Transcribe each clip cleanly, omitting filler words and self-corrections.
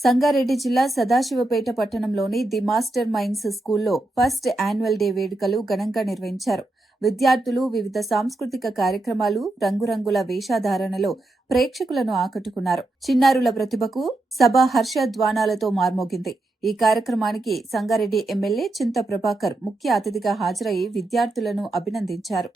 సంగారెడ్డి జిల్లా సదాశివపేట పట్టణంలోని the master minds స్కూల్లో ఫస్ట్ యాన్యువల్ డే వేడుకలు ఘనంగా నిర్వహించారు. విద్యార్థులు వివిధ సాంస్కృతిక కార్యక్రమాలు, రంగురంగుల వేషధారణలో ప్రేక్షకులను ఆకట్టుకున్నారు. చిన్నారుల ప్రతిభకు సభ హర్షధ్వానాలతో మార్మోగింది. ఈ కార్యక్రమానికి సంగారెడ్డి ఎమ్మెల్యే చింత ప్రభాకర్ ముఖ్య అతిథిగా హాజరై విద్యార్థులను అభినందించారు.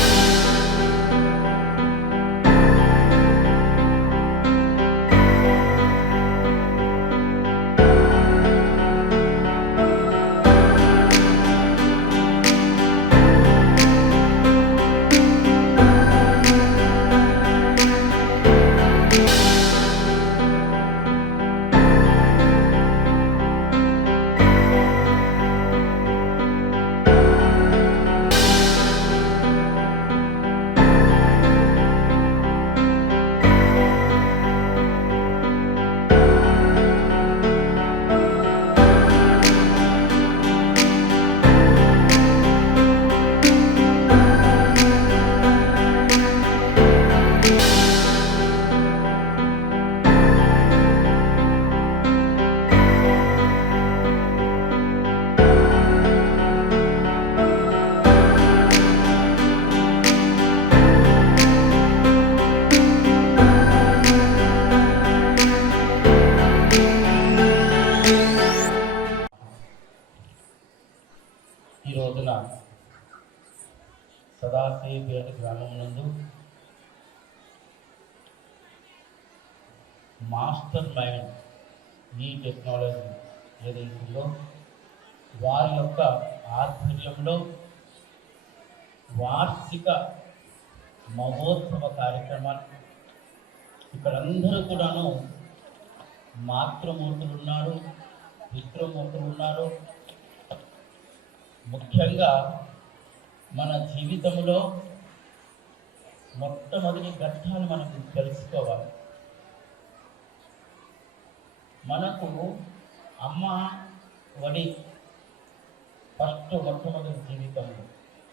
ఈ రోజున సదాశివపేట గ్రామం నందు మాస్టర్ మైండ్ ఈ టెక్నాలజీ ఏదైతుందో వారి యొక్క ఆధ్వర్యంలో వార్షిక మహోత్సవ కార్యక్రమాలు. ఇక్కడ అందరూ కూడాను మాతృమూర్తులు ఉన్నారు, పితృమూర్తులు ఉన్నారు. ముఖ్యంగా మన జీవితంలో మొట్టమొదటి ఘట్టాలు మనకు తెలుసుకోవాలి. మనకు అమ్మ ఒడి మొట్టమొదటి జీవితంలో